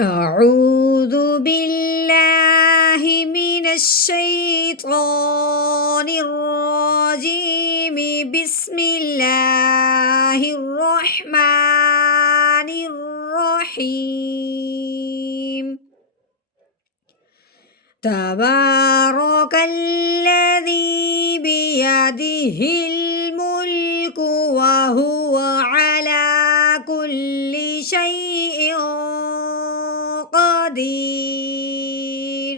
أعوذ بالله من الشيطان الرجيم. بسم الله الرحمن الرحيم. تبارك الذي بيده الملك وهو على كل شيء قدير.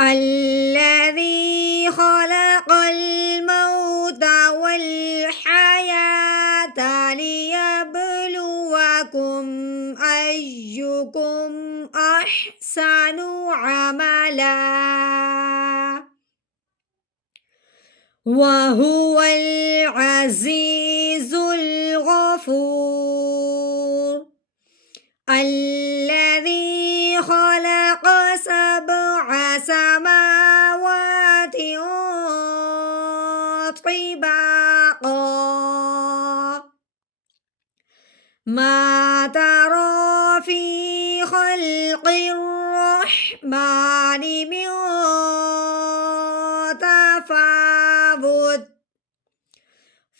الذي خلق الموت والحياة ليبلوكم أيكم أحسن عملا وهو العزيز الغفور. الذي خلق 7 سماوات طباقا ما ترى في خلق الرحمن من تفاوت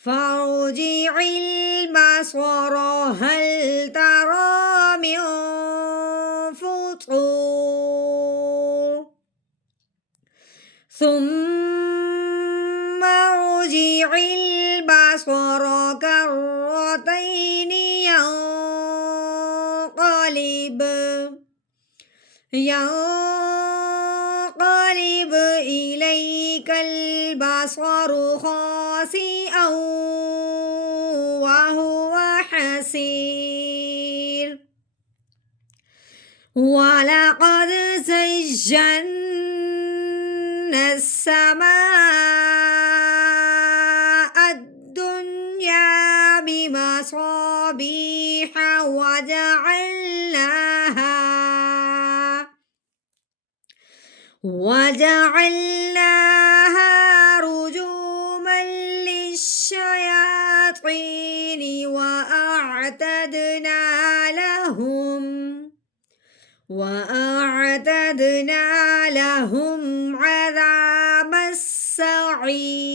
فارجع البصر هل ترى من فطور ثم ارجع البصر كرتين ينقلب إليك البصر خاسئا وهو حسير. ولقد زينا السماء الدنيا بمصابيح وجعلناها رجوما للشياطين وأعتدنا لهم عذاب السعير.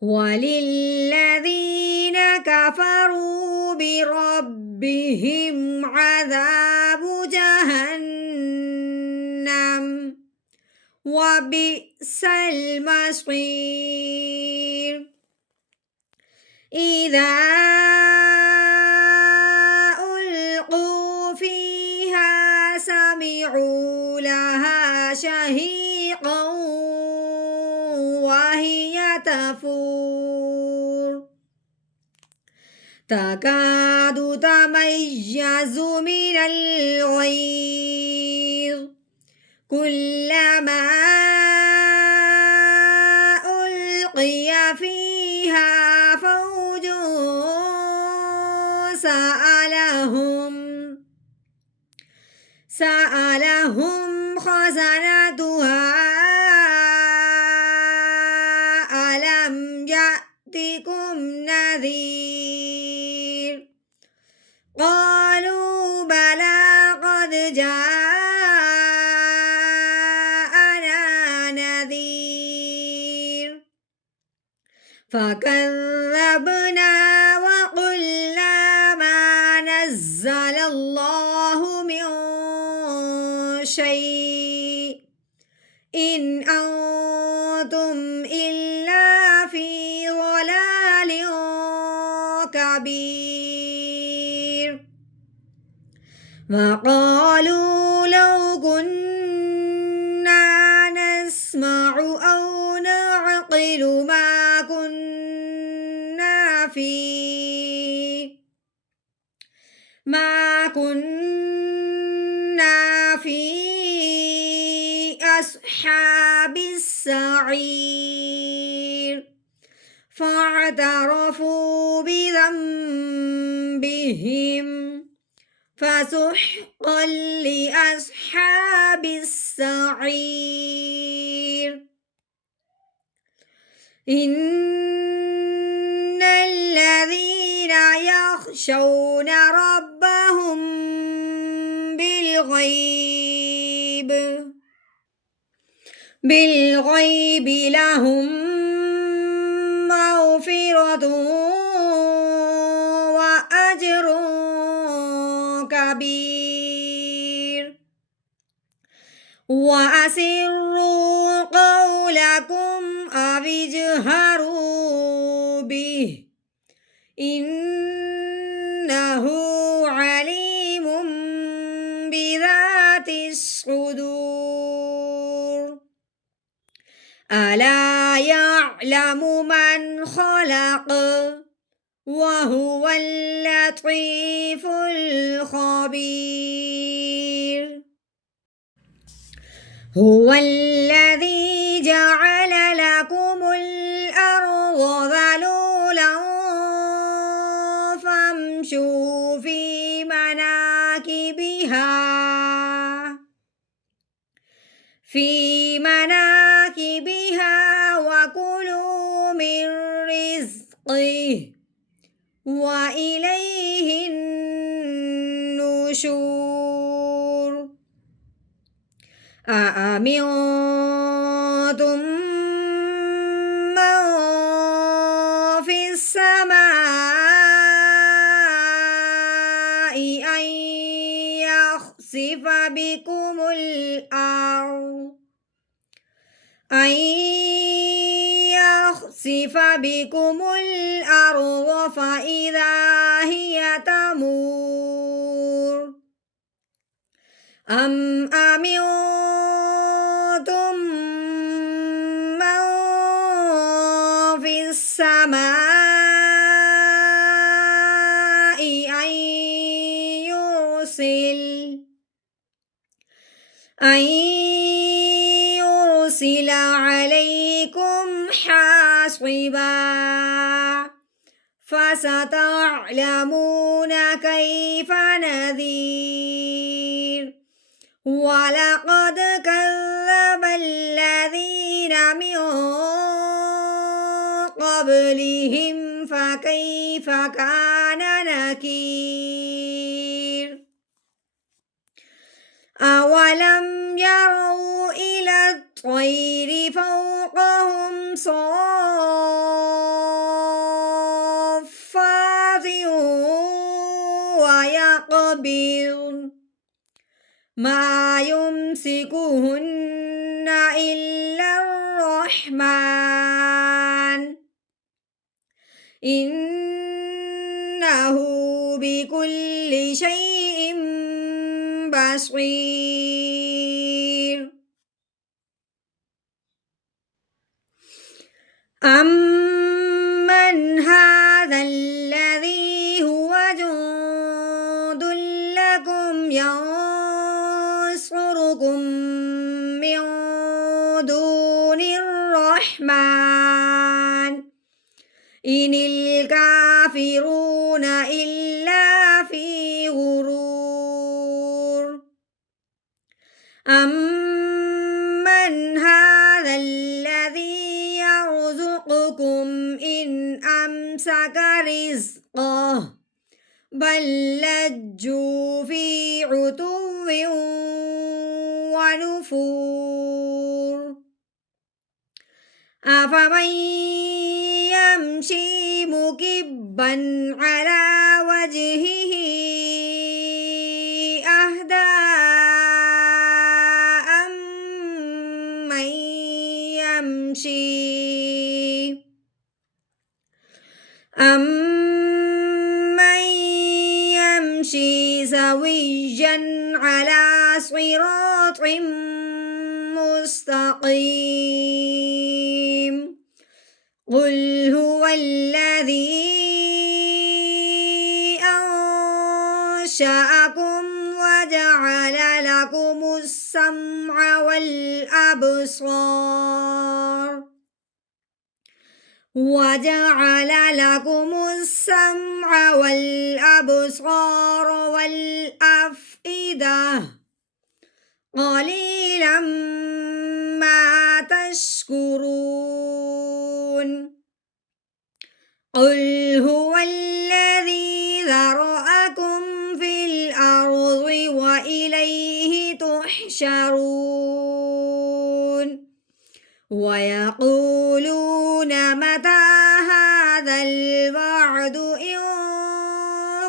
وللذين كفروا بربهم عذاب جهنم وبئس المصير. إذا ألقوا فيها سمعوا لها شهيقا وهي تفور تكاد تميز من الغيظ كلما ألقي فيها فوج سألهم خزنتها ألم يأتكم نذير قالوا بلى قد جاءنا نذير فكذبنا وقلنا ما نزل الله من شيء إن أنتم إلا في ضلال كبير. وقالوا لو كنا نسمع أو نعقل ما كنا في أصحاب السعير فاعترفوا بذنبهم فسحقا لأصحاب السعير. إن الذين يخشون ربهم بالغيب لهم مغفرة وأجر كبير وأسروا قولكم أو اجهروا به إنه عليم بذات الصدور ألا يعلم من خلق وهو اللطيف الخبير هو الذي جعل لكم الأرض ذلولا فامشوا في مناكبها وكلوا من رزقه وإليه النشور أأمنتم من في السماء أن يخسف بكم الأرض فإذا هي تمور أم أمنتم من في السماء أن يرسل عليكم حاصبا فستعلمون كيف نذير ولقد كذب الذين من قبلهم فكيف كان نكير أولم يروا إلى الطير فوقهم صافات ويقبضن ما يمسكهن إلا الرحمن إنه بكل شيء بصير أمن هذا الذي هو جند لكم ينصركم من دون الرحمن إن الكافرون إلا في غرور أمن هذا الذي يرزقكم إن أمسك رزقه بل لجوا في عتو ونفور أفمن يمشي مكبا على وجهه أهدى أمن يمشي سويا على صراط مستقيم قل هو الذي أنشأكم وجعل لكم السمع والأبصار والأفئدة قليلا ما تشكرون قل هو الذي ذرأكم في الأرض وإليه تحشرون ويقولون متى هذا الوعد إن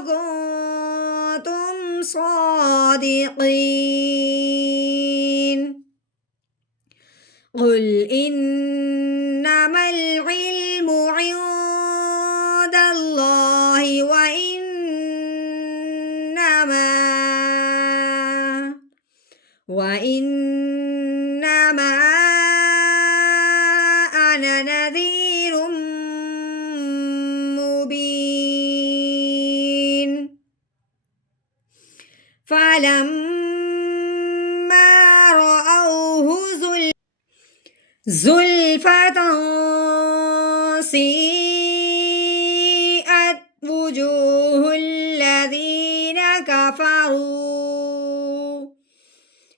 كنتم صادقين قل إنما العلم عند الله وإنما أنا نذير مبين فلما رأوه زلفة سيئت وجوه الذين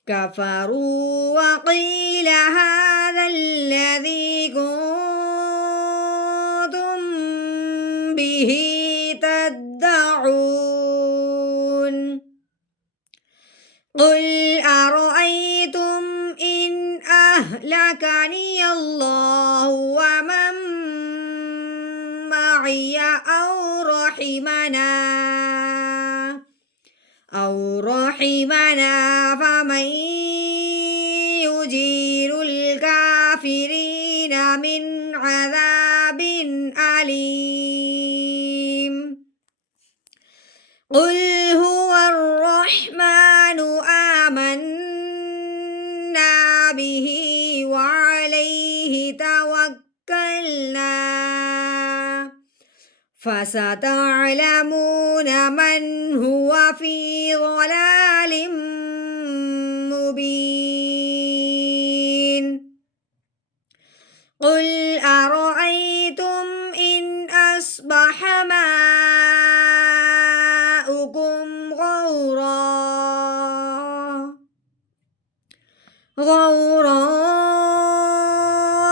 كفروا وقيل هذا الذي كنتم به تدعون قل أرأيتم إن أهلكني الله ومن معي أو رحمنا فمن يجير الكافرين من عذاب أليم قل هو الرحمن آمنا به وعليه توكلنا فستعلمون من هو في ضلال مبين قل أرأيتم إن أصبح ماؤكم غورا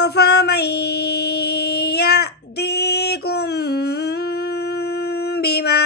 فمن يأتيكم بماء